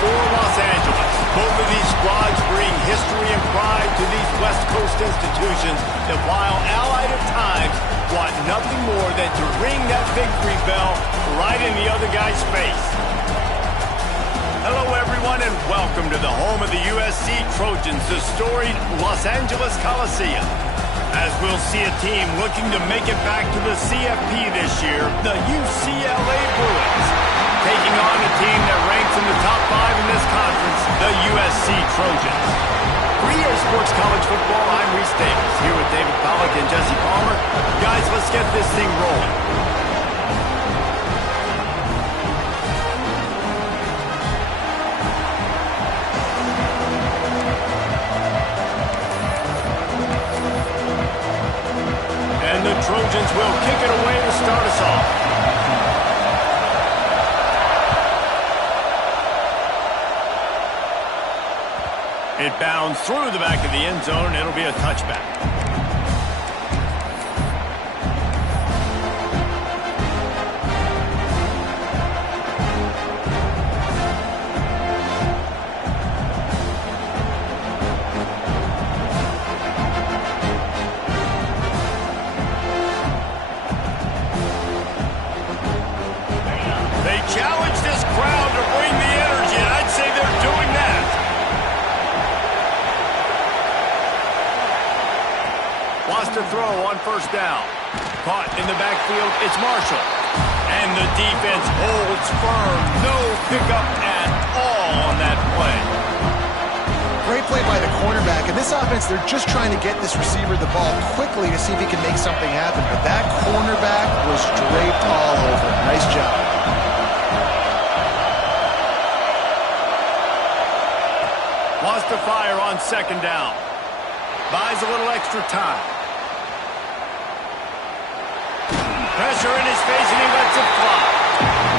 for Los Angeles. Both of these squads bring history and pride to these West Coast institutions that, while allied at times, want nothing more than to ring that victory bell right in the other guy's face. Hello, everyone, and welcome to the home of the USC Trojans, the storied Los Angeles Coliseum. As we'll see a team looking to make it back to the CFB this year, the UCLA Bruins, taking on a team that ranks in the top 5 in this conference, the USC Trojans. For EA Sports College Football, I'm Reese Davis, here with David Pollack and Jesse Palmer. Guys, let's get this thing rolling. And the Trojans will kick it away to start us off. It bounds through the back of the end zone. It'll be a touchback. They challenge this crowd to bring the energy, and I'd say they're doing that. Wants to throw on first down. Caught in the backfield, it's Marshall. And the defense holds firm. No pickup at all on that play. Great play by the cornerback. In this offense, they're just trying to get this receiver the ball quickly to see if he can make something happen. But that cornerback was draped all over. Nice job. Wants to fire on second down. Buys a little extra time. Pressure in his face, and he lets it fly.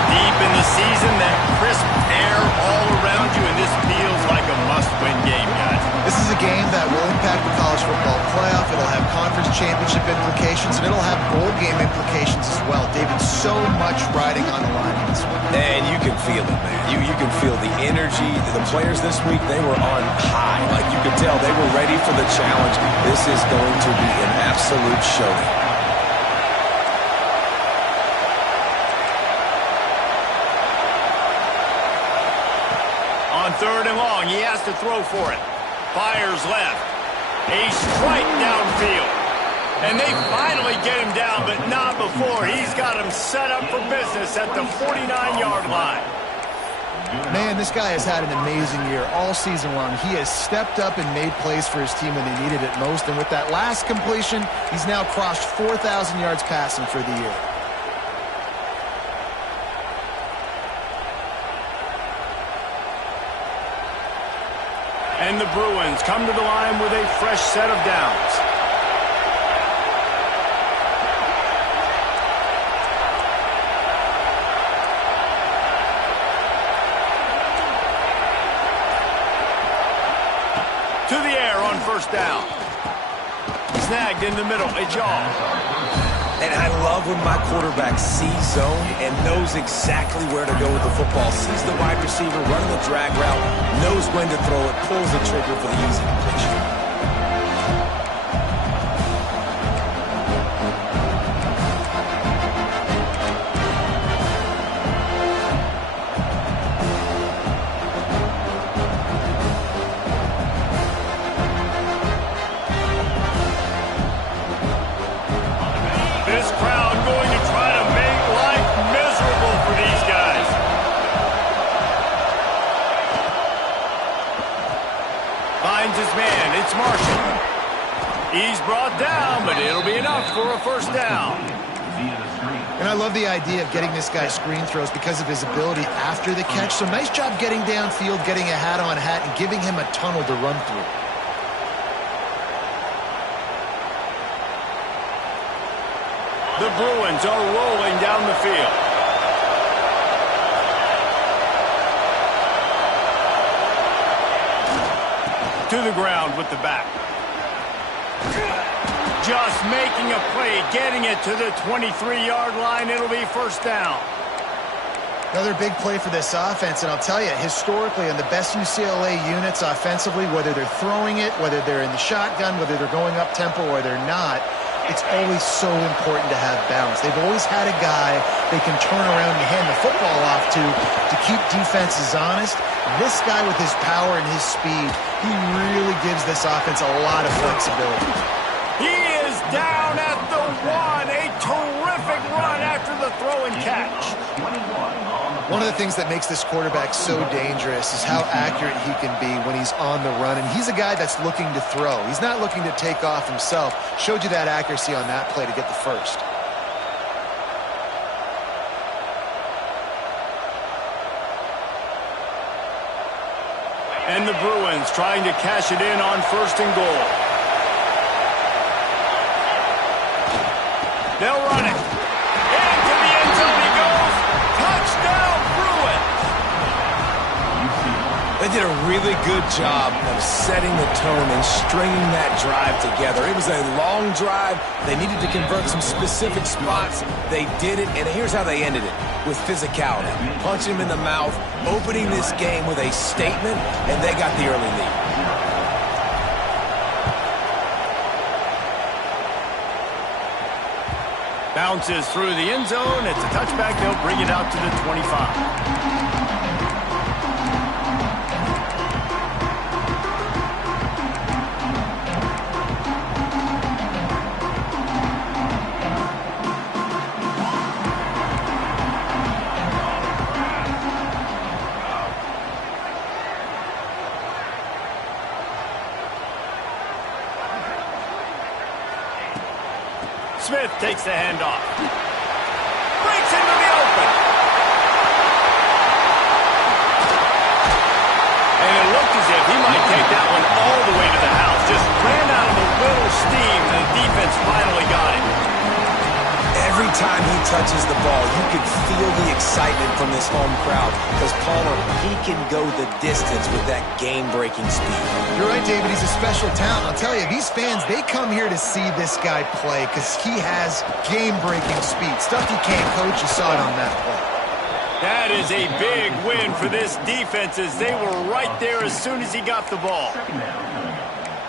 Deep in the season, that crisp air all around you, and this feels like a must-win game, guys. This is a game that will impact the college football playoff. It'll have conference championship implications, and it'll have bowl game implications as well. David, so much riding on the line in this one. And you can feel it, man. You can feel the energy. The players this week, they were on high. Like you could tell, they were ready for the challenge. This is going to be an absolute showdown. On third and long, he has to throw for it. Fires left. A strike downfield. And they finally get him down, but not before. He's got him set up for business at the 49-yard line. Man, this guy has had an amazing year all season long. He has stepped up and made plays for his team when they needed it most. And with that last completion, he's now crossed 4,000 yards passing for the year. And the Bruins come to the line with a fresh set of downs. To the air on first down. Snagged in the middle, a jaw. And I love when my quarterback sees zone and knows exactly where to go with the football. Sees the wide receiver running the drag route, knows when to throw it, pulls the trigger for the easy completion. This crowd going to try to make life miserable for these guys. Finds his man. It's Marshall. He's brought down, but it'll be enough for a first down. And I love the idea of getting this guy screen throws because of his ability after the catch. So nice job getting downfield, getting a hat-on-hat, and giving him a tunnel to run through. The Bruins are rolling down the field. To the ground with the back. Just making a play, getting it to the 23-yard line. It'll be first down. Another big play for this offense, and I'll tell you, historically, on the best UCLA units offensively, whether they're throwing it, whether they're in the shotgun, whether they're going up-tempo or they're not, it's always so important to have balance. They've always had a guy they can turn around and hand the football off to keep defenses honest. This guy with his power and his speed, he really gives this offense a lot of flexibility. He is down at the 1. A terrific run after the throw and catch. One of the things that makes this quarterback so dangerous is how accurate he can be when he's on the run. And he's a guy that's looking to throw. He's not looking to take off himself. Showed you that accuracy on that play to get the first. And the Bruins trying to cash it in on 1st and goal. They'll run it. Into the end zone he goes. Touchdown, Bruins. They did a really good job of setting the tone and stringing that drive together. It was a long drive. They needed to convert some specific spots. They did it, and here's how they ended it, with physicality. Punching him in the mouth, opening this game with a statement, and they got the early lead. Bounces through the end zone. It's a touchback. They'll bring it out to the 25. Smith takes the handoff. Breaks into the open. And it looked as if he might take that one all the way to the house. Just ran out of a little steam, and the defense finally got it. Every time he touches the ball, you can feel the excitement from this home crowd because Palmer, he can go the distance with that game-breaking speed. You're right, David. He's a special talent. I'll tell you, these fans, they come here to see this guy play because he has game-breaking speed. Stuff you can't coach. You saw it on that play. That is a big win for this defense as they were right there as soon as he got the ball.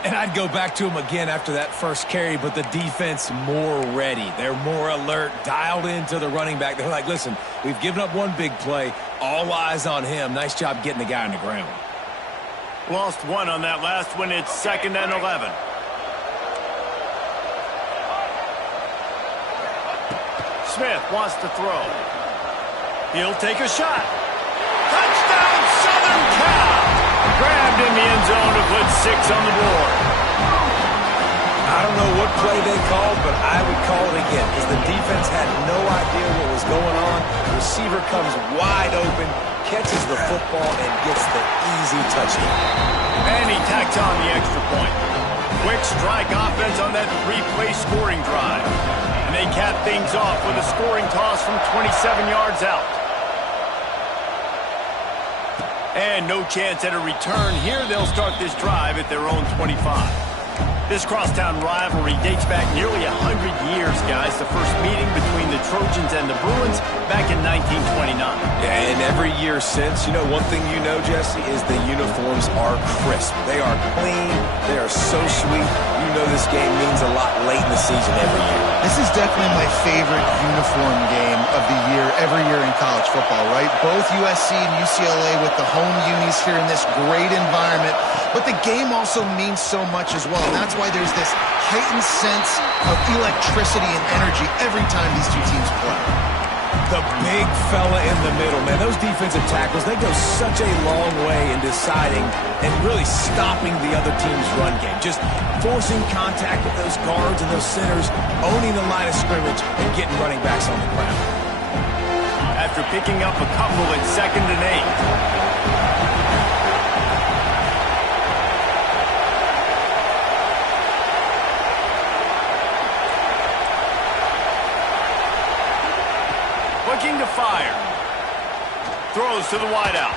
And I'd go back to him again after that first carry, but the defense more ready. They're more alert, dialed into the running back. They're like, listen, we've given up one big play. All eyes on him. Nice job getting the guy on the ground. Lost one on that last one. It's 2nd and 11. Smith wants to throw. He'll take a shot. Touchdown, Southern Cal! Grabbed in the end zone to put 6 on the board. I don't know what play they called, but I would call it again because the defense had no idea what was going on. The receiver comes wide open, catches the football, and gets the easy touchdown. And he tacks on the extra point. Quick strike offense on that 3-play scoring drive. And they cap things off with a scoring toss from 27 yards out. And no chance at a return here. They'll start this drive at their own 25. This crosstown rivalry dates back nearly 100 years, guys. The first meeting between the Trojans and the Bruins back in 1929. Yeah, and every year since, you know, one thing you know, Jesse, is the uniforms are crisp. They are clean. They are so sweet. You know this game means a lot late in the season every year. This is definitely my favorite uniform game of the year, every year in college football, right? Both USC and UCLA with the home unis here in this great environment. But the game also means so much as well. And that's why there's this heightened sense of electricity and energy every time these two teams play. The big fella in the middle, man. Those defensive tackles, they go such a long way in deciding and really stopping the other team's run game. Just forcing contact with those guards and those centers, owning the line of scrimmage, and getting running backs on the ground. After picking up a couple at 2nd and 8. Looking to fire. Throws to the wideout.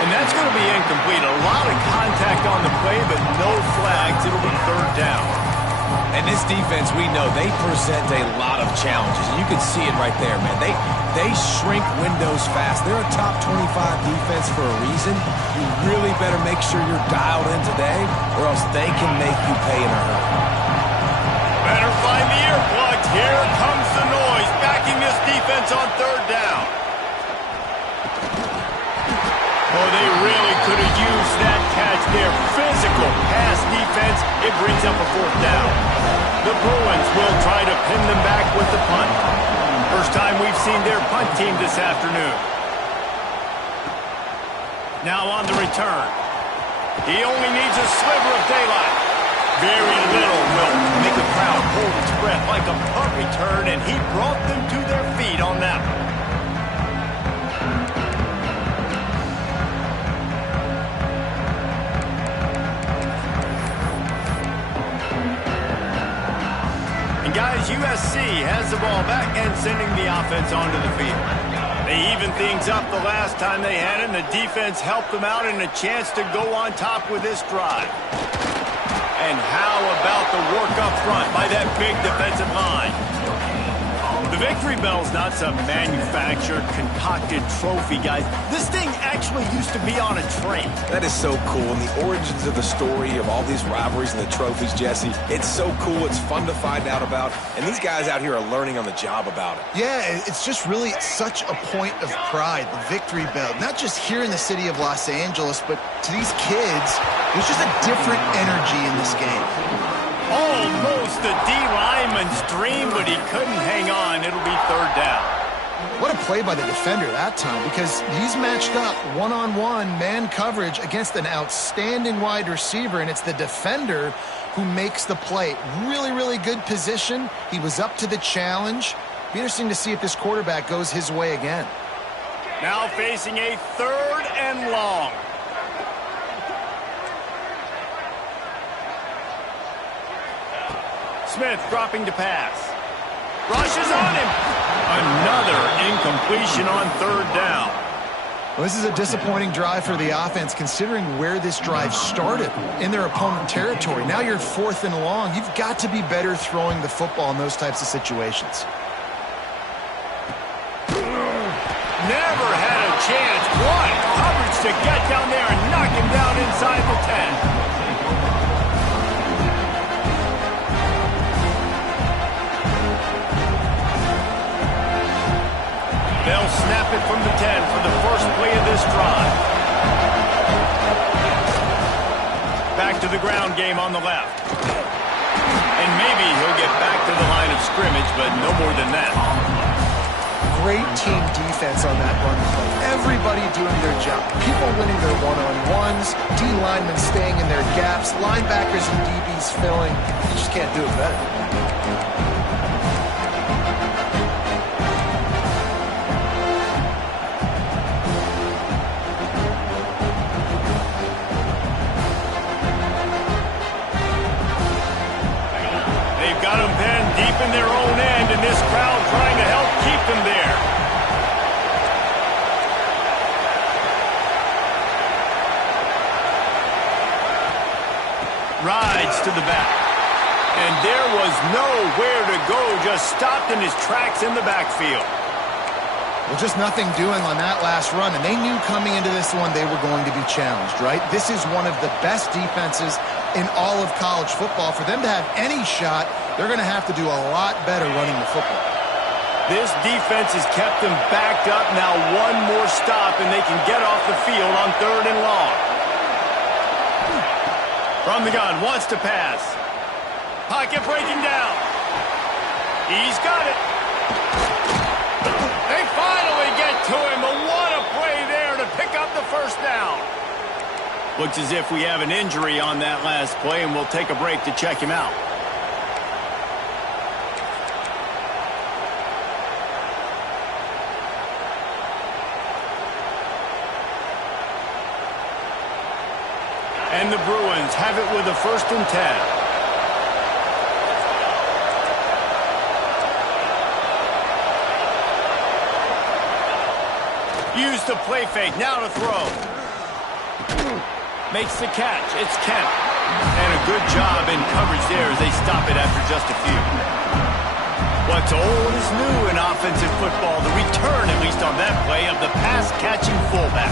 And that's going to be incomplete. A lot of contact on the play, but no flags. It'll be 3rd down. And this defense, we know, they present a lot of challenges. And you can see it right there, man. They shrink windows fast. They're a top 25 defense for a reason. You really better make sure you're dialed in today, or else they can make you pay in a hurry. Better find the earplugs. Here comes the noise, backing this defense on third down. Oh, they really could have used that catch there. Physical pass defense. It brings up a fourth down. The Bruins will try to pin them back with the punt. First time we've seen their punt team this afternoon. Now on the return. He only needs a sliver of daylight. Very little will make a crowd hold its breath like a punt return, and he brought them to their feet on that one. And guys, USC has the ball back and sending the offense onto the field. They evened things up the last time they had it, and the defense helped them out and a chance to go on top with this drive. And how about the work up front by that big defensive line? The victory bell's not some manufactured, concocted trophy, guys. This thing actually used to be on a train. That is so cool. And the origins of the story of all these rivalries and the trophies, Jesse, it's so cool. It's fun to find out about. And these guys out here are learning on the job about it. Yeah, it's just really such a point of pride, the victory bell. Not just here in the city of Los Angeles, but to these kids, there's just a different energy in this game. Almost a D lineman's dream, but he couldn't hang on. It'll be third down. What a play by the defender that time, because he's matched up one-on-one man coverage against an outstanding wide receiver, and it's the defender who makes the play. Really, really good position. He was up to the challenge. Be interesting to see if this quarterback goes his way again. Now facing a third and long. Smith dropping to pass. Rushes on him. Another incompletion on third down. Well, this is a disappointing drive for the offense, considering where this drive started in their opponent territory. Now you're fourth and long. You've got to be better throwing the football in those types of situations. Never had a chance. What coverage to get down there and knock him down inside the 10. They'll snap it from the 10 for the first play of this drive. Back to the ground game on the left. And maybe he'll get back to the line of scrimmage, but no more than that. Great team defense on that run play. Everybody doing their job. People winning their one-on-ones, D linemen staying in their gaps, linebackers and DBs filling. You just can't do it better. Deep in their own end, and this crowd trying to help keep them there. Rides to the back. And there was nowhere to go, just stopped in his tracks in the backfield. Well, just nothing doing on that last run, and they knew coming into this one they were going to be challenged, right? This is one of the best defenses in all of college football. For them to have any shot, they're going to have to do a lot better running the football. This defense has kept them backed up. Now one more stop, and they can get off the field on third and long. From the gun, wants to pass. Pocket breaking down. He's got it. They finally get to him, but what a play there to pick up the first down. Looks as if we have an injury on that last play, and we'll take a break to check him out. And the Bruins have it with a 1st and 10. Use the play fake, now to throw. Makes the catch, it's Kemp. And a good job in coverage there as they stop it after just a few. What's old is new in offensive football. The return, at least on that play, of the pass-catching fullback.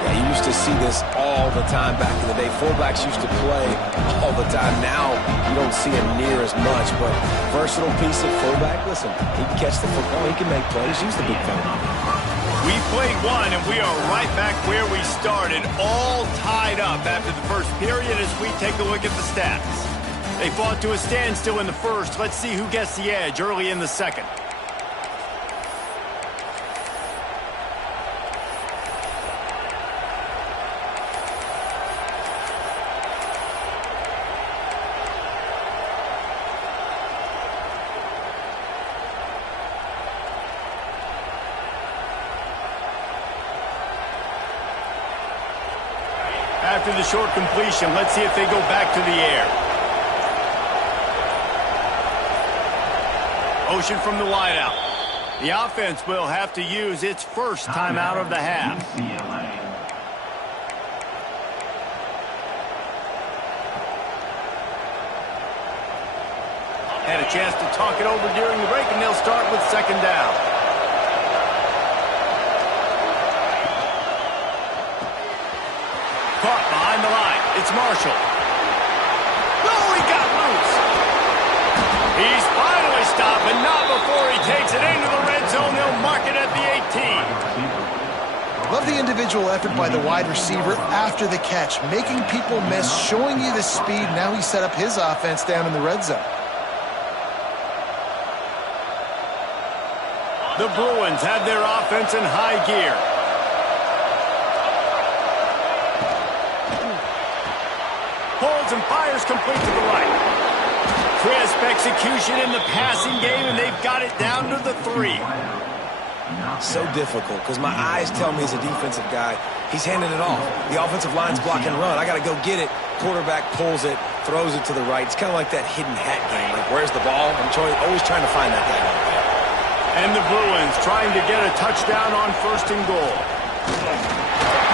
Yeah, you used to see this all the time back in the day. Fullbacks used to play all the time. Now, you don't see it near as much, but versatile piece of fullback. Listen, he can catch the football. He can make plays. Use the big fella. We played one, and we are right back where we started, all tied up after the first period as we take a look at the stats. They fought to a standstill in the first. Let's see who gets the edge early in the second. After the short completion, let's see if they go back to the air. Motion from the wideout. The offense will have to use its first timeout of the half. Had a chance to talk it over during the break, and they'll start with second down. Caught behind the line. It's Marshall. Oh, he got loose. He's finally stopped, but not before he takes it into the red zone. They'll mark it at the 18. Love the individual effort by the wide receiver after the catch, making people miss, showing you the speed. Now he set up his offense down in the red zone. The Bruins have their offense in high gear. Holds and fires complete to the right. Crisp execution in the passing game, and they've got it down to the 3. So difficult because my eyes tell me as a defensive guy, he's handing it off. The offensive line's block and run. I got to go get it. Quarterback pulls it, throws it to the right. It's kind of like that hidden hat game. Like, where's the ball? I'm always trying to find that guy. And the Bruins trying to get a touchdown on first and goal.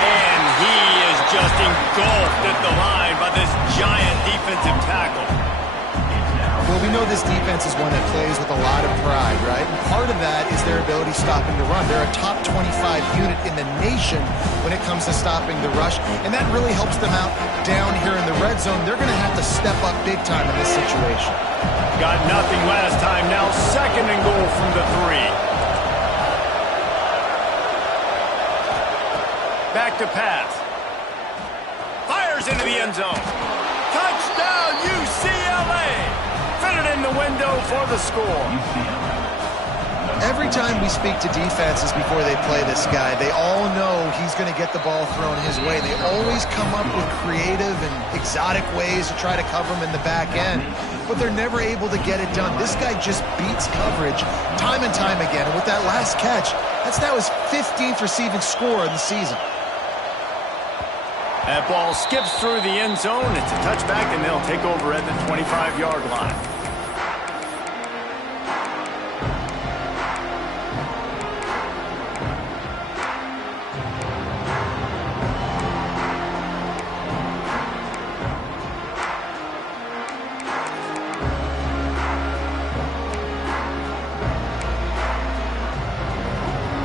And he is just engulfed at the line by this giant defensive tackle. Well, we know this defense is one that plays with a lot of pride, right? And part of that is their ability stopping the run. They're a top 25 unit in the nation when it comes to stopping the rush, and that really helps them out down here in the red zone. They're going to have to step up big time in this situation. Got nothing last time. Now second and goal from the 3. Back to pass. Fires into the end zone. Touchdown, UCLA! Fitted in the window for the score. Every time we speak to defenses before they play this guy, they all know he's going to get the ball thrown his way. They always come up with creative and exotic ways to try to cover him in the back end, but they're never able to get it done. This guy just beats coverage time and time again, and with that last catch, that's now his 15th receiving score of the season. That ball skips through the end zone. It's a touchback, and they'll take over at the 25-yard line.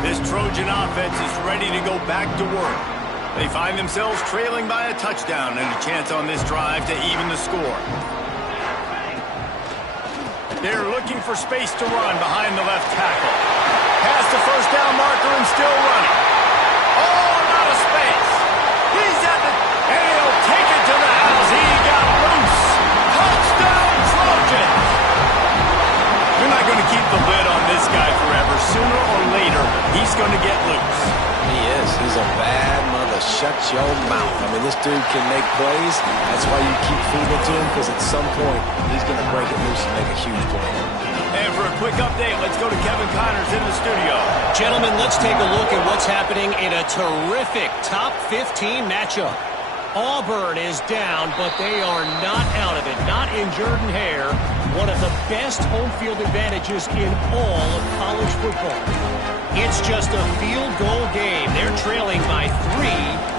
This Trojan offense is ready to go back to work. They find themselves trailing by a touchdown and a chance on this drive to even the score. They're looking for space to run behind the left tackle. Past the first down marker and still running. Oh, out of space. He's at the... and he'll take it to the house. He got loose. Touchdown, Trojans. You're not going to keep the lid on this guy forever. Sooner or later, he's going to get loose. He is. He's a bad mother. Shut your mouth. I mean, this dude can make plays. That's why you keep feeding it to him, because at some point, he's going to break it loose and make a huge play. And for a quick update, let's go to Kevin Connors in the studio. Gentlemen, let's take a look at what's happening in a terrific top 15 matchup. Auburn is down, but they are not out of it. Not in Jordan Hare, one of the best home field advantages in all of college football. It's just a field goal game. They're trailing by 3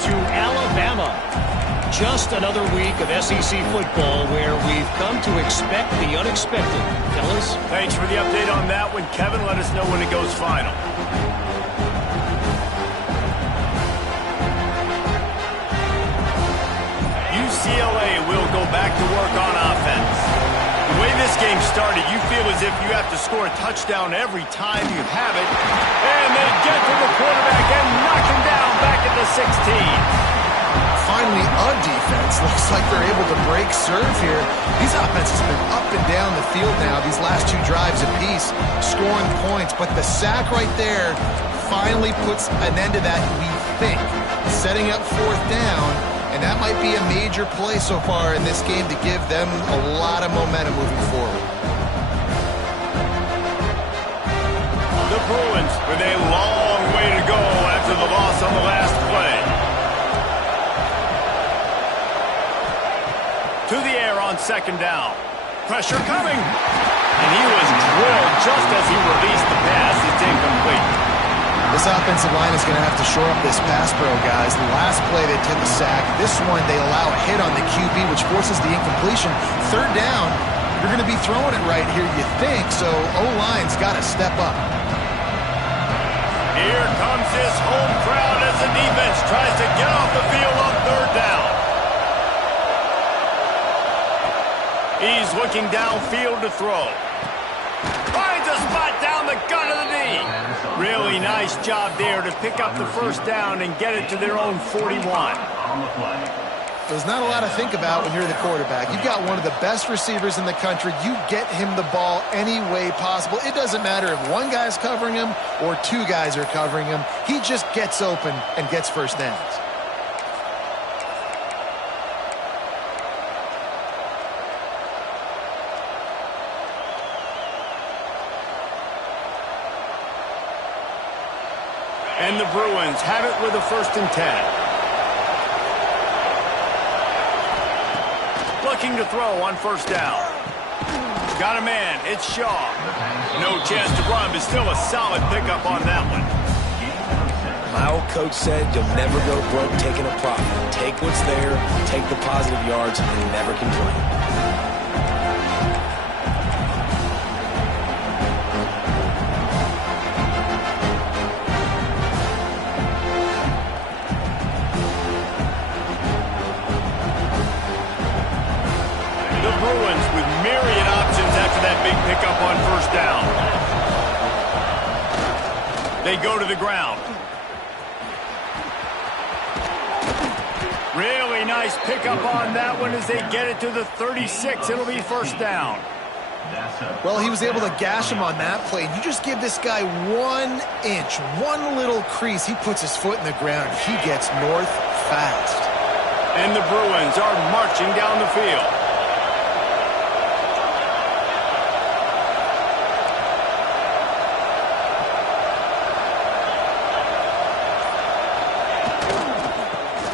to Alabama. just another week of SEC football where we've come to expect the unexpected. Fellas? Thanks for the update on that one, Kevin. Let us know when it goes final. UCLA will go back to work on offense. The way this game started, you feel as if you have to score a touchdown every time you have it. And they get to the quarterback and knock him down back at the 16. Finally, a defense. Looks like they're able to break serve here. These offenses have been up and down the field now, these last two drives apiece, scoring points. But the sack right there finally puts an end to that, we think. Setting up fourth down, and that might be a major play so far in this game to give them a lot of momentum moving forward. The Bruins with a long way to go after the loss on the last play. To the air on second down. Pressure coming. And he was drilled just as he released the pass. It's incomplete. This offensive line is going to have to shore up this pass pro, guys. The last play they took the sack. This one they allow a hit on the QB, which forces the incompletion. Third down, you're going to be throwing it right here, you think. So O-line's got to step up. Here comes this home crowd as the defense tries to get off the field on third down. He's looking downfield to throw. Finds a spot down the gut of the knee. Really nice job there to pick up the first down and get it to their own 41. There's not a lot to think about when you're the quarterback. You've got one of the best receivers in the country. You get him the ball any way possible. It doesn't matter if one guy's covering him or two guys are covering him. He just gets open and gets first downs. And the Bruins have it with a 1st and 10. Looking to throw on first down. Got a man. It's Shaw. No chance to run, but still a solid pickup on that one. My old coach said you'll never go broke taking a profit. Take what's there, take the positive yards, and never complain. Bruins with myriad options after that big pickup on first down. They go to the ground. Really nice pickup on that one as they get it to the 36. It'll be first down. Well, he was able to gash him on that play. You just give this guy 1 inch, one little crease. He puts his foot in the ground. He gets north fast. And the Bruins are marching down the field.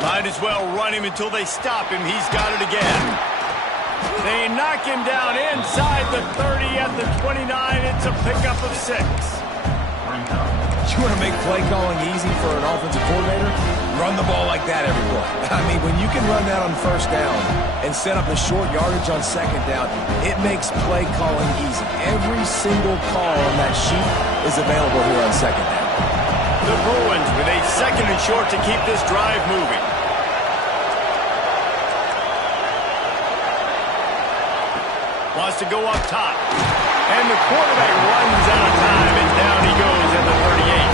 Might as well run him until they stop him. He's got it again. They knock him down inside the 30 at the 29. It's a pickup of 6. You want to make play calling easy for an offensive coordinator? Run the ball like that every play. I mean, when you can run that on first down and set up the short yardage on second down, it makes play calling easy. Every single call on that sheet is available here on second down. The Bruins with a 2nd and short to keep this drive moving. Wants to go up top. And the quarterback runs out of time, and down he goes at the 38.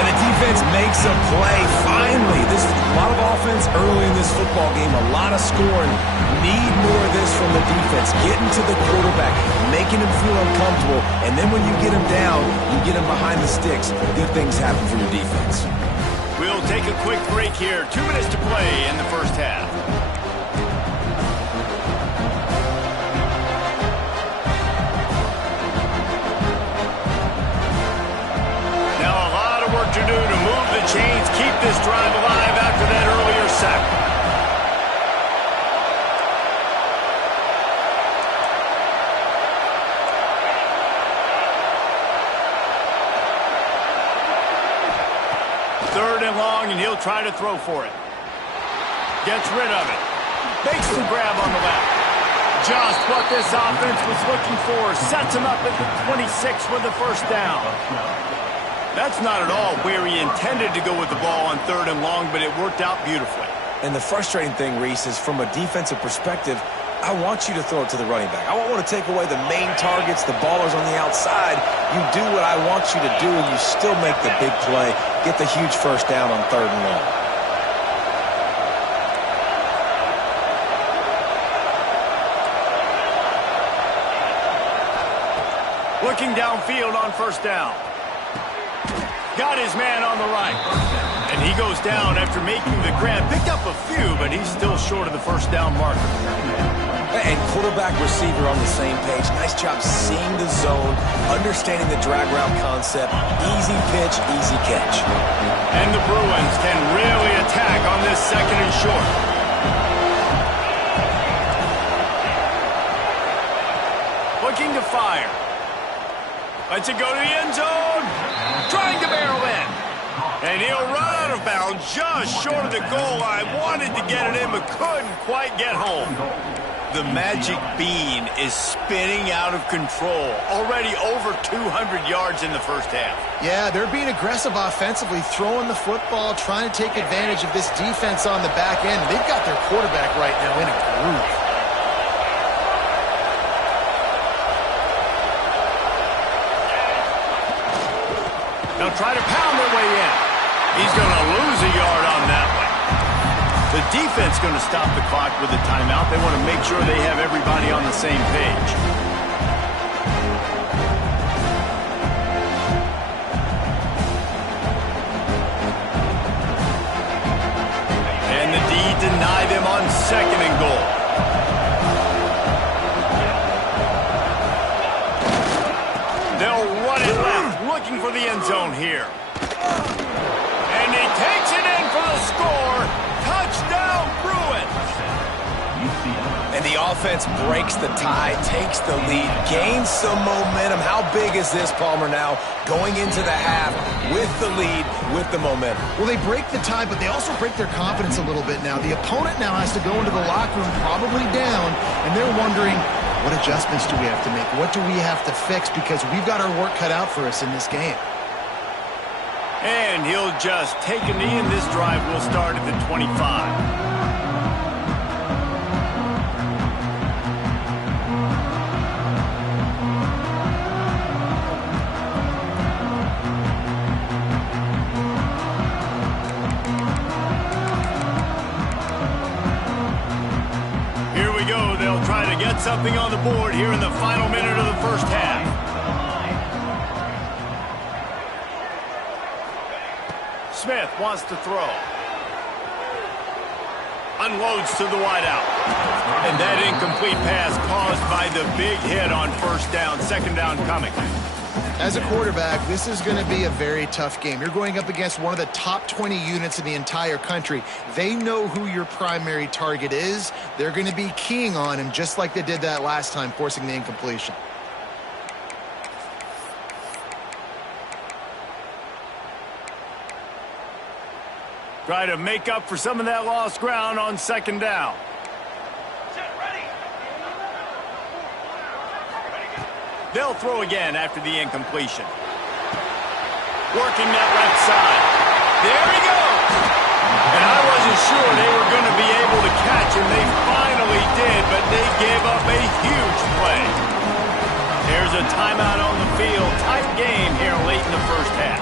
And the defense makes a play. Finally, this is a lot of offense early in this football game, a lot of scoring. Need more of this from the defense. Getting to the quarterback, making him feel uncomfortable, and then when you get him down, you get him behind the sticks. Good things happen for your defense. We'll take a quick break here. 2 minutes to play in the first half. To do to move the chains, keep this drive alive after that earlier sack. Third and long, and he'll try to throw for it. Gets rid of it. Makes the grab on the left. Just what this offense was looking for. Sets him up at the 26 with the first down. That's not at all where he intended to go with the ball on 3rd and long, but it worked out beautifully. And the frustrating thing, Reese, is from a defensive perspective, I want you to throw it to the running back. I don't want to take away the main targets, the ballers on the outside. You do what I want you to do, and you still make the big play, get the huge first down on 3rd and long. Looking downfield on first down. Got his man on the right. And he goes down after making the grab. Picked up a few, but he's still short of the first down marker. And quarterback receiver on the same page. Nice job seeing the zone, understanding the drag route concept. Easy pitch, easy catch. And the Bruins can really attack on this 2nd and short. Looking to fire. Lets it go to the end zone. Trying to barrel in. And he'll run out of bounds just short of the goal line. Wanted to get it in, but couldn't quite get home. The magic bean is spinning out of control. Already over 200 yards in the first half. Yeah, they're being aggressive offensively, throwing the football, trying to take advantage of this defense on the back end. They've got their quarterback right now in a groove. They'll try to pound their way in. He's going to lose a yard on that one. The defense going to stop the clock with a timeout. They want to make sure they have everybody on the same page. And the D deny them on 2nd and goal. They'll run it left, looking for the end zone here. And he takes it in for the score. Touchdown, Bruins. And the offense breaks the tie, takes the lead, gains some momentum. How big is this, Palmer, now? Going into the half with the lead, with the momentum. Well, they break the tie, but they also break their confidence a little bit now. The opponent now has to go into the locker room probably down, and they're wondering, what adjustments do we have to make? What do we have to fix? Because we've got our work cut out for us in this game. And he'll just take a knee, and this drive will start at the 25. Here we go. They'll try to get something on the board here in the final minute of the first half. Smith wants to throw. Unloads to the wideout. And that incomplete pass caused by the big hit on first down. 2nd down coming. As a quarterback, this is going to be a very tough game. You're going up against one of the top 20 units in the entire country. They know who your primary target is. They're going to be keying on him just like they did that last time, forcing the incompletion. Try to make up for some of that lost ground on 2nd down. They'll throw again after the incompletion. Working that left side. There he goes! And I wasn't sure they were going to be able to catch him. They finally did, but they gave up a huge play. There's a timeout on the field. Tight game here late in the first half.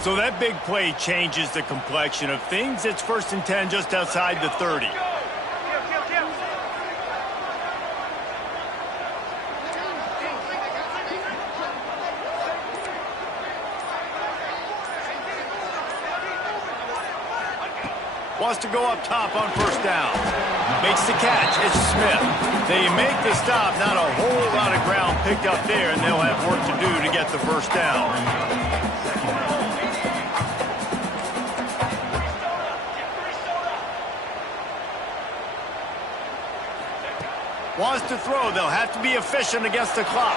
So that big play changes the complexion of things. It's 1st and 10 just outside the 30. Wants to go up top on first down. Makes the catch. It's Smith. They make the stop. Not a whole lot of ground picked up there, and they'll have work to do to get the first down. Wants to throw. They'll have to be efficient against the clock.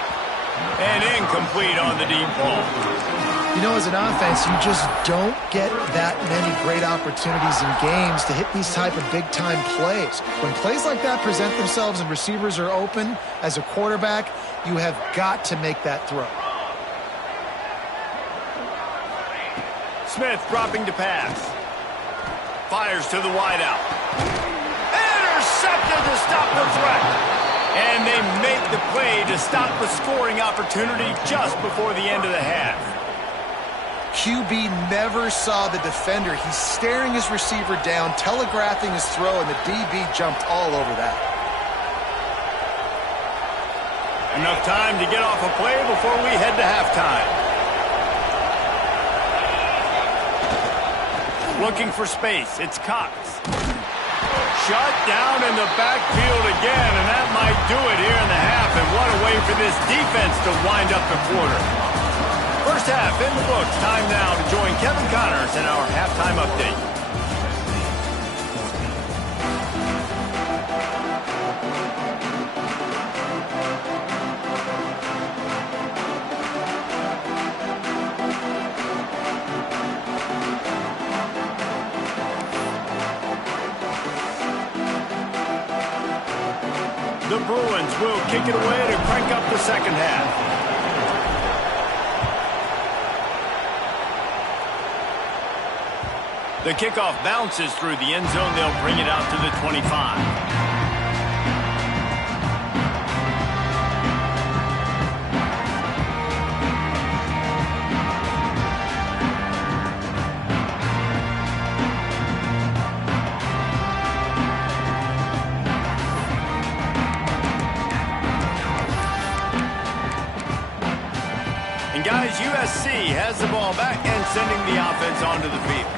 And incomplete on the deep ball. You know, as an offense, you just don't get that many great opportunities in games to hit these type of big-time plays. When plays like that present themselves and receivers are open, as a quarterback, you have got to make that throw. Smith dropping to pass. Fires to the wideout. Intercepted to stop the threat. And they make the play to stop the scoring opportunity just before the end of the half. QB never saw the defender. He's staring his receiver down, telegraphing his throw, and the DB jumped all over that. Enough time to get off a play before we head to halftime. Looking for space. It's Cox. Shut down in the backfield again, and that might do it here in the half. And what a way for this defense to wind up the quarter. First half in the books. Time now to join Kevin Connors in our halftime update. The Bruins will kick it away to crank up the second half. The kickoff bounces through the end zone. They'll bring it out to the 25. And guys, USC has the ball back and sending the offense onto the field.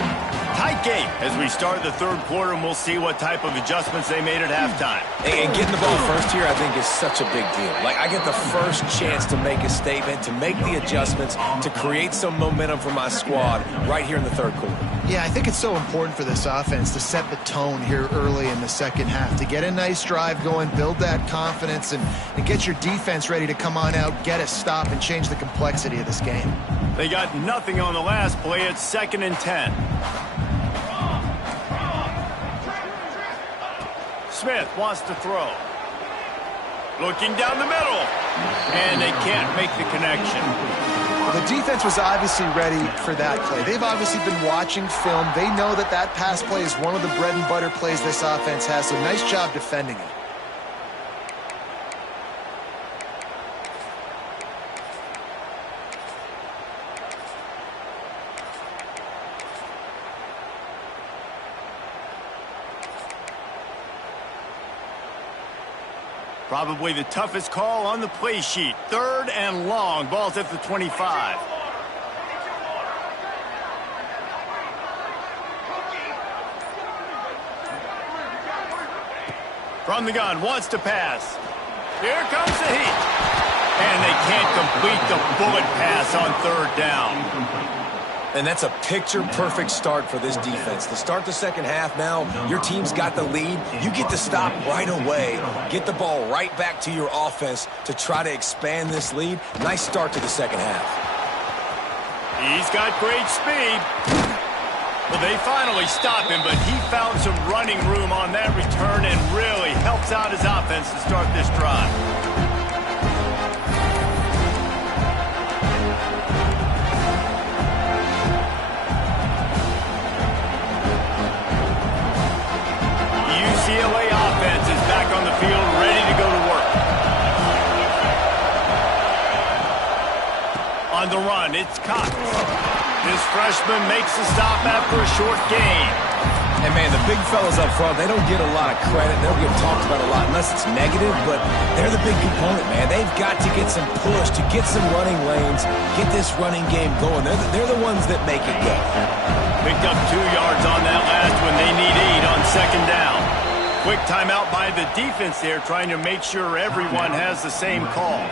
Tight game as we start the third quarter, and we'll see what type of adjustments they made at halftime. And getting the ball first here, I think, is such a big deal. Like, I get the first chance to make a statement, to make the adjustments, to create some momentum for my squad right here in the third quarter. Yeah, I think it's so important for this offense to set the tone here early in the second half, to get a nice drive going, build that confidence, and get your defense ready to come on out, get a stop, and change the complexity of this game. They got nothing on the last play. It's 2nd and 10. Smith wants to throw. Looking down the middle. And they can't make the connection. Well, the defense was obviously ready for that play. They've obviously been watching film. They know that that pass play is one of the bread and butter plays this offense has, so nice job defending it. Probably the toughest call on the play sheet. 3rd and long. Ball's at the 25. From the gun, wants to pass. Here comes the heat. And they can't complete the bullet pass on 3rd down. And that's a picture-perfect start for this defense. To start the second half now, your team's got the lead. You get to stop right away, get the ball right back to your offense to try to expand this lead. Nice start to the second half. He's got great speed. Well, they finally stop him, but he found some running room on that return and really helps out his offense to start this drive. UCLA offense is back on the field, ready to go to work. On the run, it's Cox. This freshman makes the stop after a short gain. And, man, the big fellas up front, they don't get a lot of credit. They don't get talked about a lot unless it's negative, but they're the big component, man. They've got to get some push, to get some running lanes, get this running game going. They're the ones that make it go. Picked up 2 yards on that last one. They need 8 on 2nd down. Quick timeout by the defense there, trying to make sure everyone has the same call.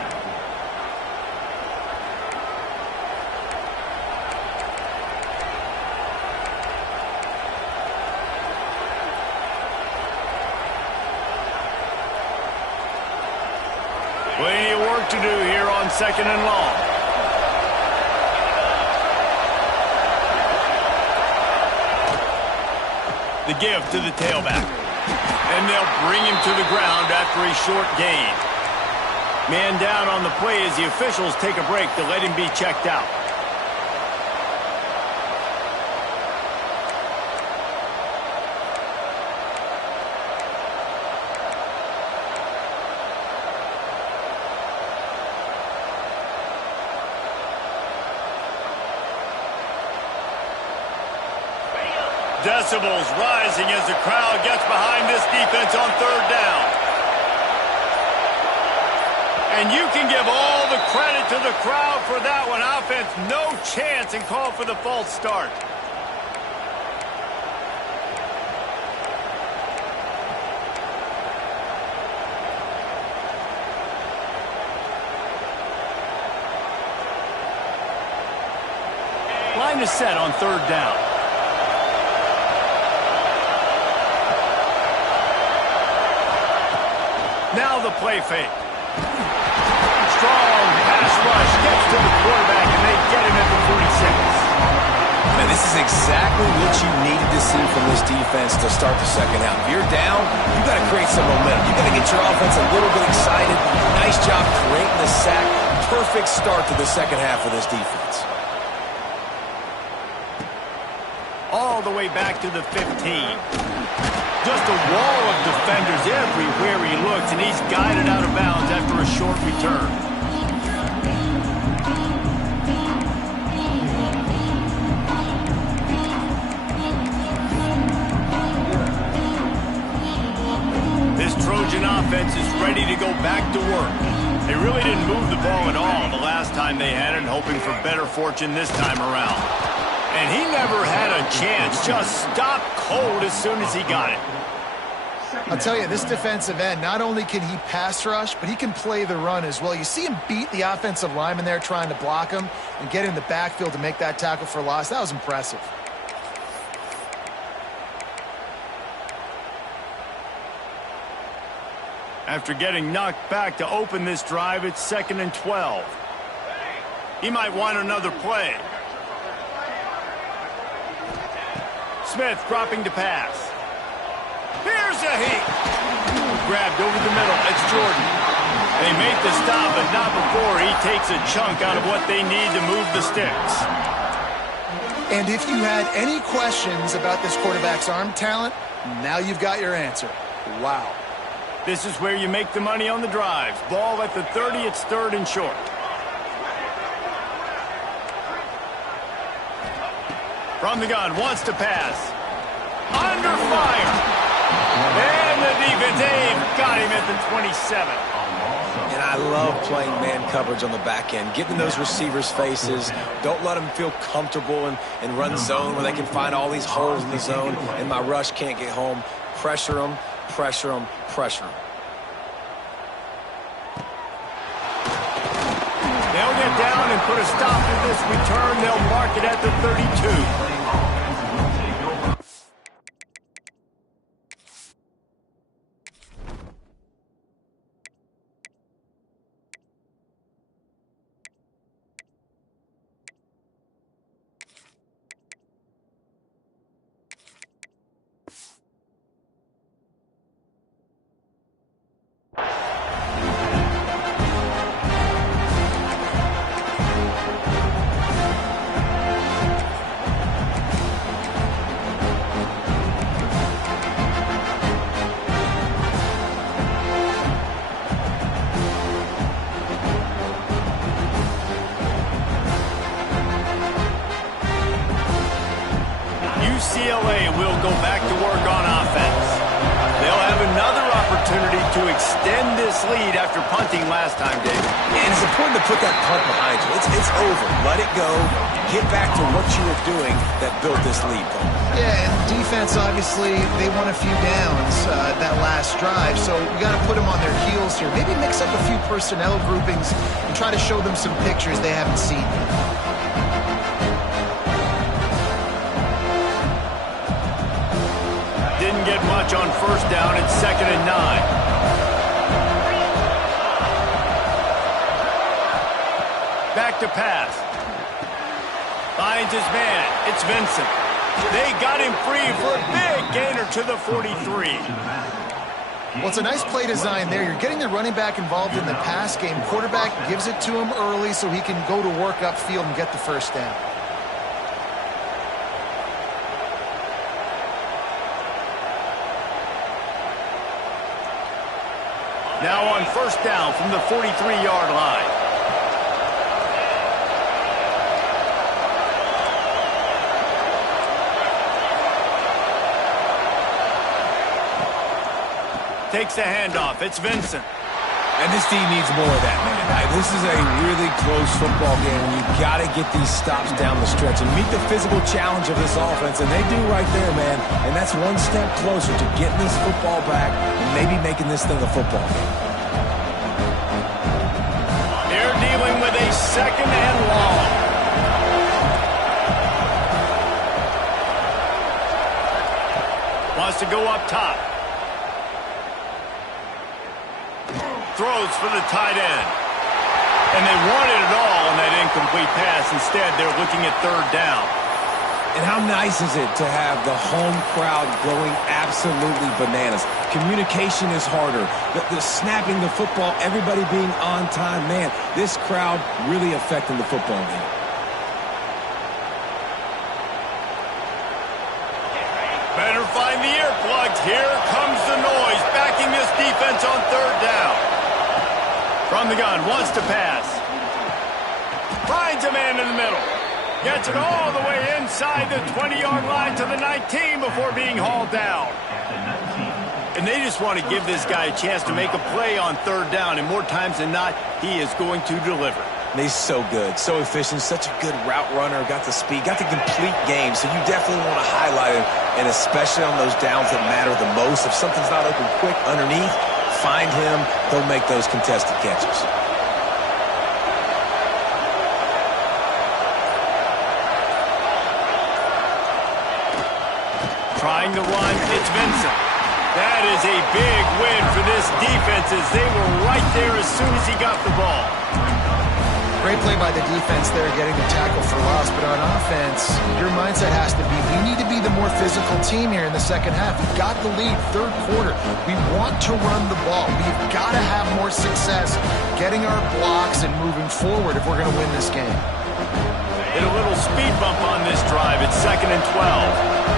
Plenty of work to do here on 2nd and long. The give to the tailback. And they'll bring him to the ground after a short gain. Man down on the play as the officials take a break to let him be checked out. Decibels rising as the crowd gets behind this defense on third down. And you can give all the credit to the crowd for that one. Offense, no chance, and call for the false start. Line is set on third down. Now the play fake. Strong pass rush gets to the quarterback, and they get him at the 46. Man, this is exactly what you needed to see from this defense to start the second half. If you're down, you got to create some momentum. You got to get your offense a little bit excited. Nice job creating the sack. Perfect start to the second half of this defense. All the way back to the 15. Just a wall of defenders everywhere he looks, and he's guided out of bounds after a short return. This Trojan offense is ready to go back to work. They really didn't move the ball at all the last time they had it, hoping for better fortune this time around. And he never had a chance, just stopped cold as soon as he got it. I'll tell you, this defensive end, not only can he pass rush, but he can play the run as well. You see him beat the offensive lineman there trying to block him and get in the backfield to make that tackle for loss. That was impressive. After getting knocked back to open this drive, it's 2nd and 12. He might want another play. Smith dropping to pass. Here's a heat. Grabbed over the middle. It's Jordan. They make the stop, but not before he takes a chunk out of what they need to move the sticks. And if you had any questions about this quarterback's arm talent, now you've got your answer. Wow. This is where you make the money on the drives. Ball at the 30, it's 3rd and short. From the gun, wants to pass. Under fire. And the defense got him at the 27. And I love playing man coverage on the back end, getting those receivers' faces. Don't let them feel comfortable and run zone where they can find all these holes in the zone and my rush can't get home. Pressure them, pressure them, pressure them. They'll get down and put a stop to this return. They'll mark it at the 32. UCLA will go back to work on offense. They'll have another opportunity to extend this lead after punting last time, David. And it's important to put that punt behind you. It's over. Let it go. Get back to what you were doing that built this lead. Yeah, and defense, obviously, they won a few downs that last drive, so we got to put them on their heels here. Maybe mix up a few personnel groupings and try to show them some pictures they haven't seen yet. Didn't get much on first down. It's 2nd and 9. Back to pass. Finds his man. It's Vincent. They got him free for a big gainer to the 43. Well, it's a nice play design there. You're getting the running back involved in the pass game. Quarterback gives it to him early so he can go to work upfield and get the first down. Now on first down from the 43-yard line. Takes the handoff. It's Vincent. And this team needs more of that, man. This is a really close football game. You've got to get these stops down the stretch and meet the physical challenge of this offense, and they do right there, man. And that's one step closer to getting this football back and maybe making this thing a football game. They're dealing with a second and long. Wants to go up top. Throws for the tight end. And they wanted it all on that incomplete pass. Instead, they're looking at third down. And how nice is it to have the home crowd going absolutely bananas? Communication is harder. The snapping the football, everybody being on time. Man, this crowd really affecting the football game. Better find the earplugs. Here comes the noise, backing this defense on third down. From the gun, wants to pass. Finds a man in the middle. Gets it all the way inside the 20-yard line to the 19 before being hauled down. And they just want to give this guy a chance to make a play on third down, and more times than not, he is going to deliver. And he's so good, so efficient, such a good route runner, got the speed, got the complete game, so you definitely want to highlight him, and especially on those downs that matter the most. If something's not open quick underneath, find him, he'll make those contested catches. Trying to run, it's Vincent. That is a big win for this defense as they were right there as soon as he got the ball. Great play by the defense there, getting the tackle for loss. But on offense, your mindset has to be, we need to be the more physical team here in the second half. We've got the lead, third quarter. We want to run the ball. We've got to have more success getting our blocks and moving forward if we're going to win this game. Hit a little speed bump on this drive. It's 2nd and 12.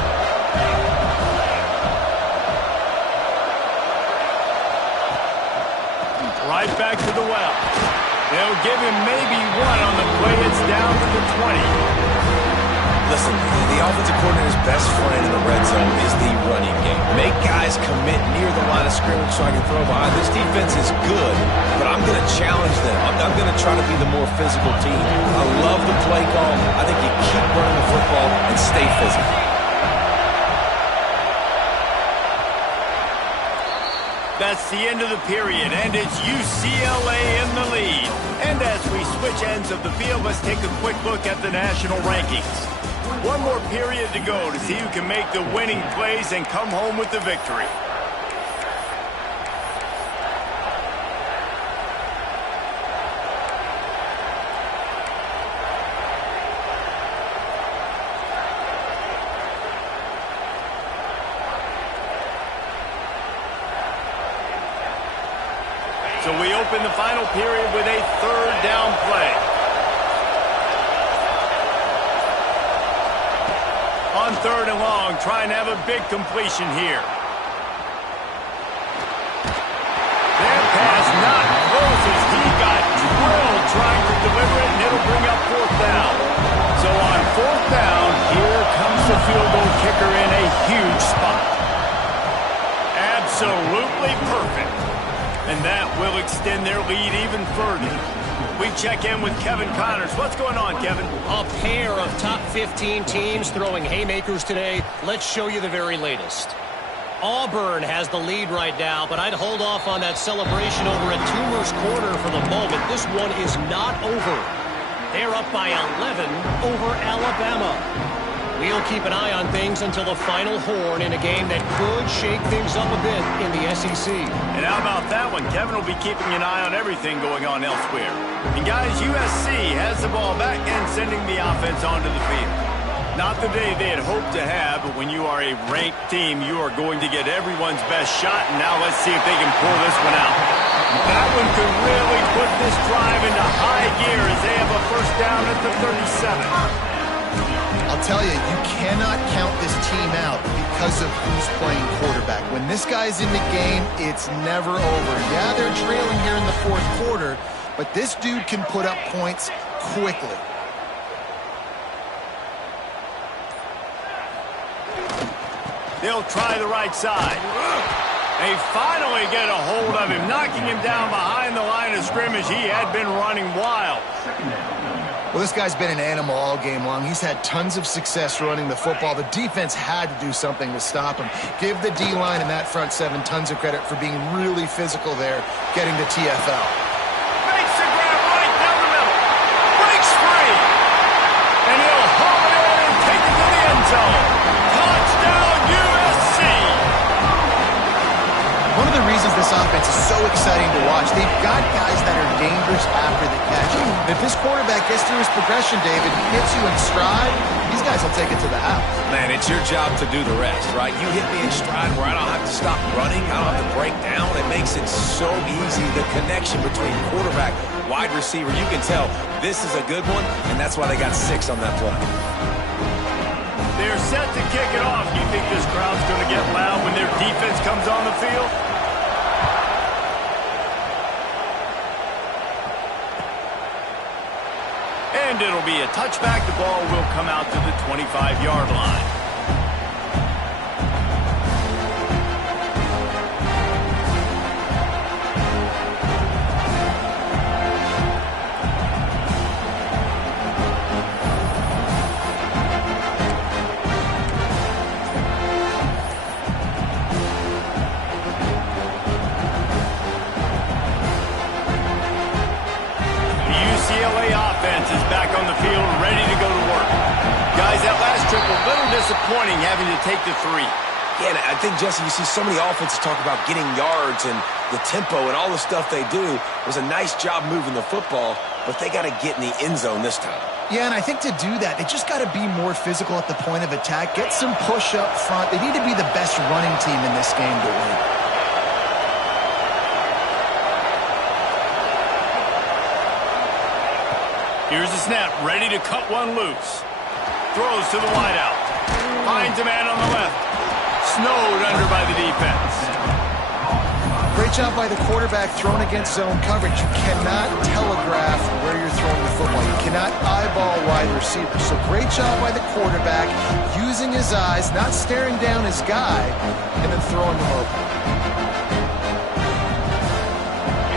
Right back to the well. They'll give him maybe one on the play. It's down to the 20. Listen, the offensive coordinator's best friend in the red zone is the running game. Make guys commit near the line of scrimmage so I can throw behind. This defense is good, but I'm going to challenge them. I'm going to try to be the more physical team. I love the play call. I think you keep running the football and stay physical. That's the end of the period, and it's UCLA in the lead. And as we switch ends of the field, let's take a quick look at the national rankings. One more period to go to see who can make the winning plays and come home with the victory. So we open the final period with a third down play. On third and long, trying to have a big completion here. That pass not close as he got drilled trying to deliver it, and it'll bring up fourth down. So on fourth down, here comes the field goal kicker in a huge spot. Absolutely perfect. And that will extend their lead even further. We check in with Kevin Connors. What's going on, Kevin? A pair of top 15 teams throwing haymakers today. Let's show you the very latest. Auburn has the lead right now, but I'd hold off on that celebration over at Toomer's Corner for the moment. This one is not over. They're up by 11 over Alabama. We'll keep an eye on things until the final horn in a game that could shake things up a bit in the SEC. And how about that one? Kevin will be keeping an eye on everything going on elsewhere. And guys, USC has the ball back and sending the offense onto the field. Not the day they had hoped to have, but when you are a ranked team, you are going to get everyone's best shot, and now let's see if they can pull this one out. That one could really put this drive into high gear as they have a first down at the 37. I'll tell you, you cannot count this team out because of who's playing quarterback. When this guy's in the game, it's never over. Yeah, they're trailing here in the fourth quarter, but this dude can put up points quickly. They'll try the right side. They finally get a hold of him, knocking him down behind the line of scrimmage. He had been running wild. Well, this guy's been an animal all game long. He's had tons of success running the football. The defense had to do something to stop him. Give the D-line and that front seven tons of credit for being really physical there, getting the TFL. Makes the grab right down the middle. Breaks free. And he'll haul it in and take it to the end zone. Touchdown, USC. One of the reasons this offense is so exciting to watch, they've got guys that are dangerous after the catch. And if this quarterback gets through his progression, David, hits you in stride, these guys will take it to the house. Man, it's your job to do the rest, right? You hit me in stride where I don't have to stop running. I don't have to break down. It makes it so easy. The connection between quarterback, wide receiver, you can tell this is a good one, and that's why they got 6 on that play. They're set to kick it off. Do you think this crowd's going to get loud when their defense comes on the field? And it'll be a touchback. The ball will come out to the 25-yard line. UCLA offense is back on the field, ready to go to work. Guys, that last trip was a little disappointing having to take the 3. Yeah, and I think, Jesse, you see so many offenses talk about getting yards and the tempo and all the stuff they do. It was a nice job moving the football, but they got to get in the end zone this time. Yeah, and I think to do that, they just got to be more physical at the point of attack, get some push up front. They need to be the best running team in this game to win. Here's the snap, ready to cut one loose. Throws to the wideout. Finds a man on the left. Snowed under by the defense. Great job by the quarterback throwing against zone coverage. You cannot telegraph where you're throwing the football. You cannot eyeball wide receivers. So great job by the quarterback using his eyes, not staring down his guy, and then throwing him open.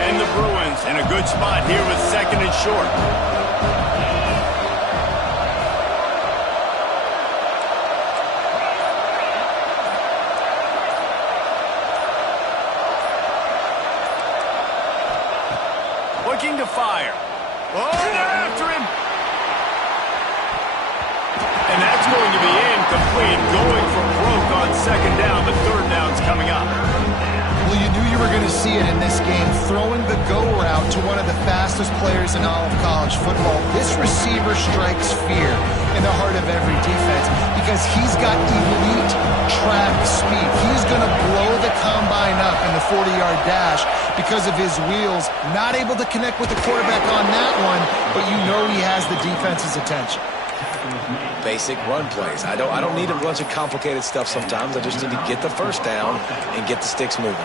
And the Bruins in a good spot here with 2nd and short. Looking to fire. Oh, they're after him. And that's going to be incomplete. Going for broke on 2nd down, but 3rd down's coming up. Well, you knew you were going to see it in this game, throwing the go route to one of the fastest players in all of college football. This receiver strikes fear in the heart of every defense because he's got elite track speed. He's going to blow the combine up in the 40-yard dash because of his wheels. Not able to connect with the quarterback on that one, but you know he has the defense's attention. Basic run plays. I don't need a bunch of complicated stuff sometimes. I just need to get the first down and get the sticks moving.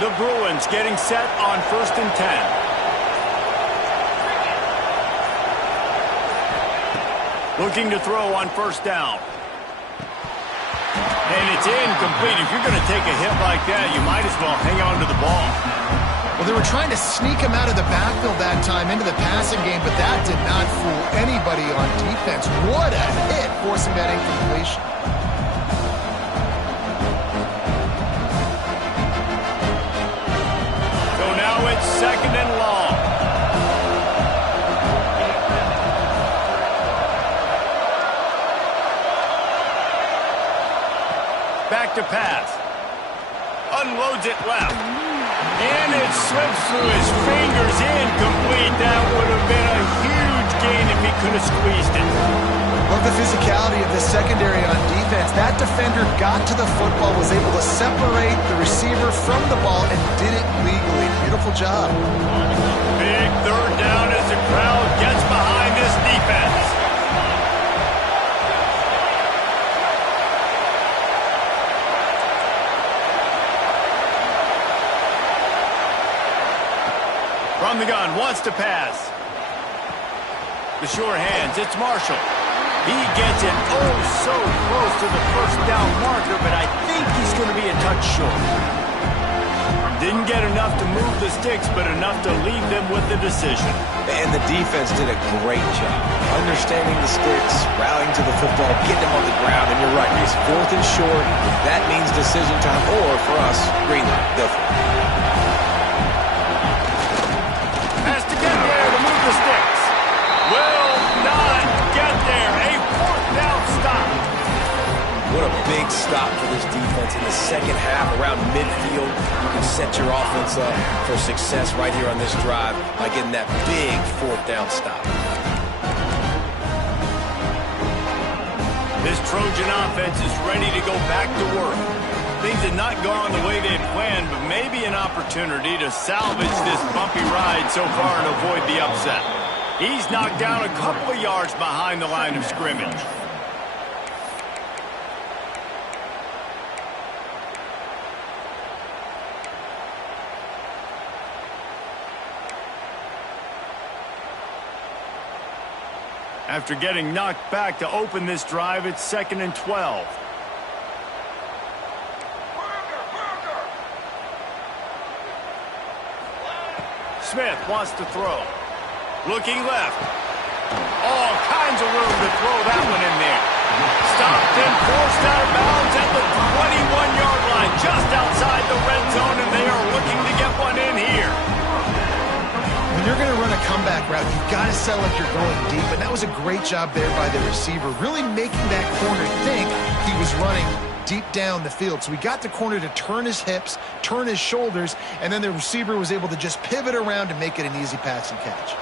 The Bruins getting set on 1st and 10. Looking to throw on 1st down. And it's incomplete. If you're going to take a hit like that, you might as well hang on to the ball. Well, they were trying to sneak him out of the backfield that time into the passing game, but that did not fool anybody on defense. What a hit, forcing that incompletion. So now it's 2nd and long. to pass. Unloads it left. And it slips through his fingers, incomplete. That would have been a huge gain if he could have squeezed it. Love the physicality of the secondary on defense. That defender got to the football, was able to separate the receiver from the ball, and did it legally. Beautiful job. Big third down as the crowd gets behind this defense. From the gun, wants to pass. The sure hands, it's Marshall. He gets it oh so close to the first down marker, but I think he's going to be a touch short. Didn't get enough to move the sticks, but enough to leave them with the decision. And the defense did a great job understanding the sticks, rallying to the football, getting them on the ground. And you're right, it's 4th and short. That means decision time, or for us, green light. Go for it. Has to get there to move the sticks. Will not get there. A 4th down stop. What a big stop for this defense in the second half around midfield. You can set your offense up for success right here on this drive by getting that big 4th down stop. This Trojan offense is ready to go back to work. Things had not gone the way they had planned, but maybe an opportunity to salvage this bumpy ride so far and avoid the upset. He's knocked down a couple of yards behind the line of scrimmage. After getting knocked back to open this drive, it's 2nd and 12. Smith wants to throw. Looking left. All kinds of room to throw that one in there. Stopped and forced out of bounds at the 21-yard line, just outside the red zone, and they are looking to get one in here. When you're going to run a comeback route, you've got to sell like you're going deep, and that was a great job there by the receiver, really making that corner think he was running deep down the field. So he got the corner to turn his hips, turn his shoulders, and then the receiver was able to just pivot around and make it an easy pass and catch.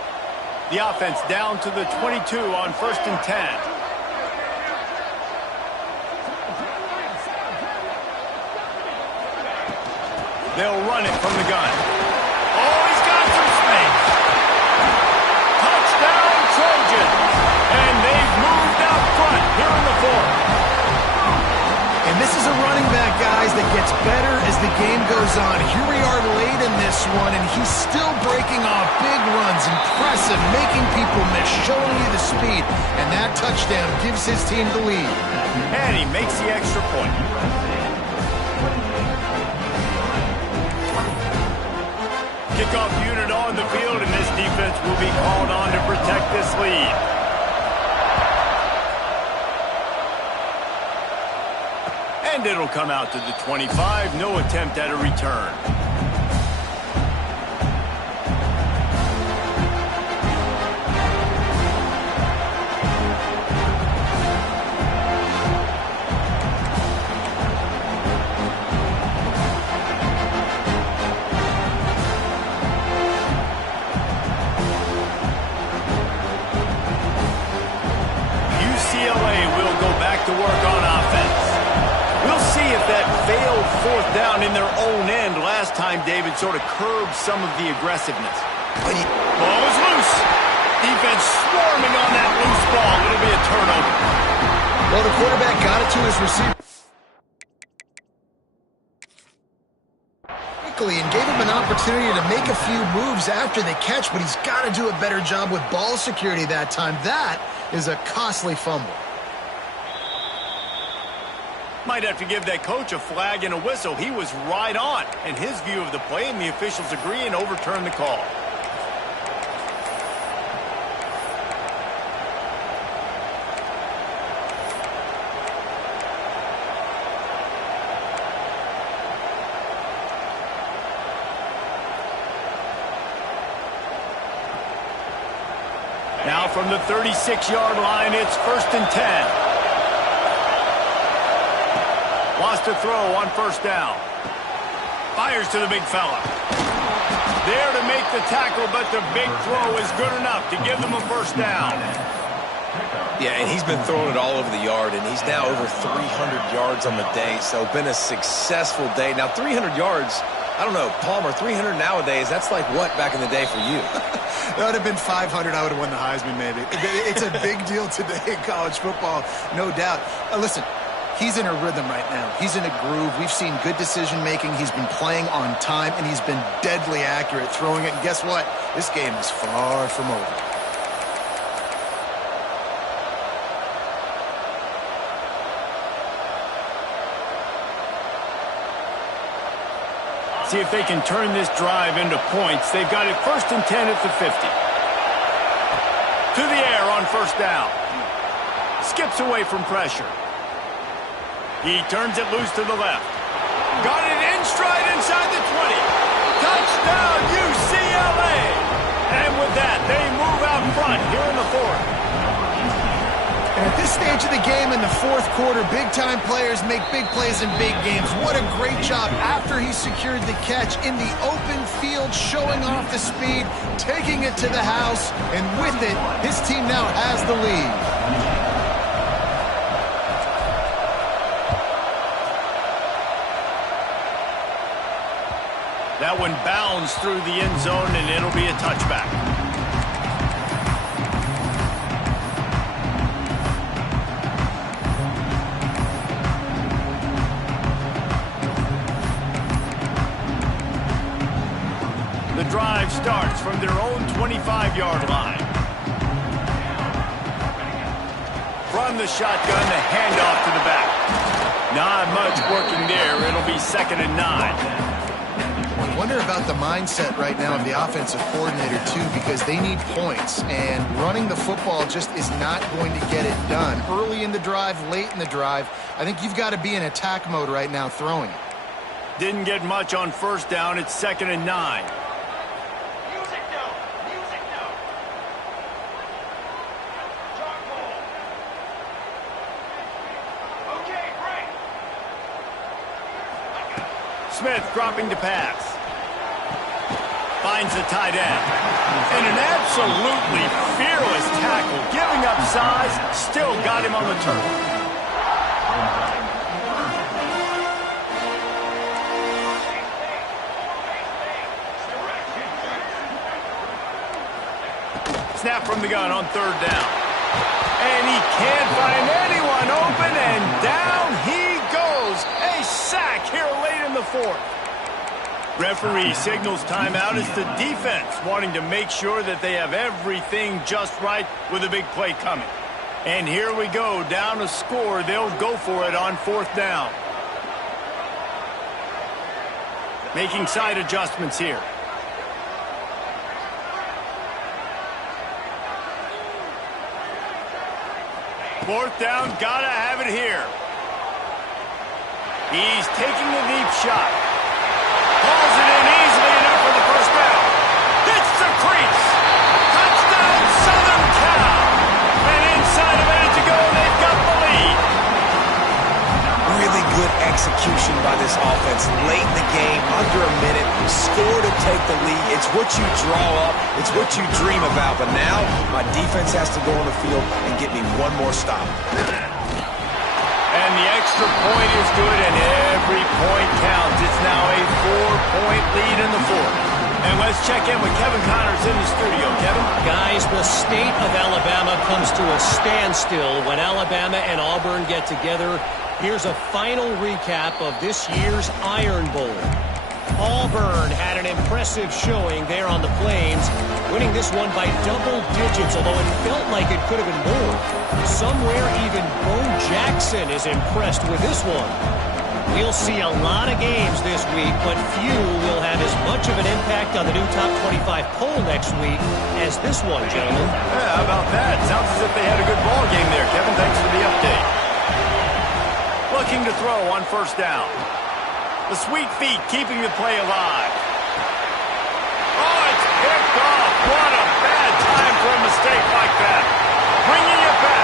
The offense down to the 22 on 1st and 10. They'll run it from the gun. Oh, he's got some space. Touchdown, Trojans. And they've moved out front here in the 4th. And this is a running back, guys, that gets better as the game goes on. Here we are late in this one, and he's still breaking off big runs, impressive, making people miss, showing you the speed. And that touchdown gives his team the lead. And he makes the extra point. Kickoff unit on the field, and this defense will be called on to protect this lead. And it'll come out to the 25. No attempt at a return. UCLA will go back to work on offense. We'll see if that failed 4th down in their own end last time, David, sort of curbed some of the aggressiveness. Ball is loose. Defense swarming on that loose ball. It'll be a turnover. Well, the quarterback got it to his receiver quickly and gave him an opportunity to make a few moves after the catch, but he's got to do a better job with ball security that time. That is a costly fumble. Might have to give that coach a flag and a whistle. He was right on in his view of the play, and the officials agree and overturn the call. Now from the 36-yard line, it's 1st and 10. Wants to throw on first down. Fires to the big fella. There to make the tackle, but the big throw is good enough to give them a first down. Yeah, and he's been throwing it all over the yard, and he's now over 300 yards on the day, so been a successful day. Now, 300 yards, I don't know, Palmer, 300 nowadays, that's like what back in the day for you? That would have been 500. I would have won the Heisman, maybe. It's a big deal today in college football, no doubt. Listen, he's in a rhythm right now. He's in a groove. We've seen good decision-making. He's been playing on time, and he's been deadly accurate throwing it. And guess what? This game is far from over. See if they can turn this drive into points. They've got it 1st and 10 at the 50. To the air on first down. Skips away from pressure. He turns it loose to the left. Got it in stride inside the 20. Touchdown, UCLA! And with that, they move out front here in the 4th. And at this stage of the game in the 4th quarter, big-time players make big plays in big games. What a great job after he secured the catch in the open field, showing off the speed, taking it to the house, and with it, his team now has the lead. That one bounds through the end zone, and it'll be a touchback. The drive starts from their own 25-yard line. From the shotgun, the handoff to the back. Not much working there. It'll be 2nd and 9. I wonder about the mindset right now of the offensive coordinator, too, because they need points, and running the football just is not going to get it done. Early in the drive, late in the drive, I think you've got to be in attack mode right now throwing it. Didn't get much on first down. It's 2nd and 9. Smith dropping to pass. Finds the tight end. And an absolutely fearless tackle. Giving up size, still got him on the turf. Snap from the gun on 3rd down. And he can't find anyone open, and down he goes. A sack here late in the 4th. Referee signals timeout as the defense wanting to make sure that they have everything just right with a big play coming. And here we go, down a score. They'll go for it on 4th down. Making side adjustments here. Fourth down, gotta have it here. He's taking a deep shot. Pulls it in easily enough for the first down. Hits the crease. Touchdown, Southern Cal. And inside a minute to go, they've got the lead. Really good execution by this offense. Late in the game, under a minute, score to take the lead. It's what you draw up. It's what you dream about. But now, my defense has to go on the field and get me one more stop. And the extra point is good, and every point counts. It's now a 4-point lead in the 4th. And let's check in with Kevin Connors in the studio. Kevin? Guys, the state of Alabama comes to a standstill when Alabama and Auburn get together. Here's a final recap of this year's Iron Bowl. Auburn had an impressive showing there on the Plains, winning this one by double digits, although it felt like it could have been more. Somewhere even Bo Jackson is impressed with this one. We'll see a lot of games this week, but few will have as much of an impact on the new top 25 poll next week as this one, gentlemen. Yeah, how about that? Sounds as if they had a good ball game there, Kevin. Thanks for the update. Looking to throw on first down. The sweet feet keeping the play alive. Oh, it's picked off. What a bad time for a mistake like that. Bringing it back.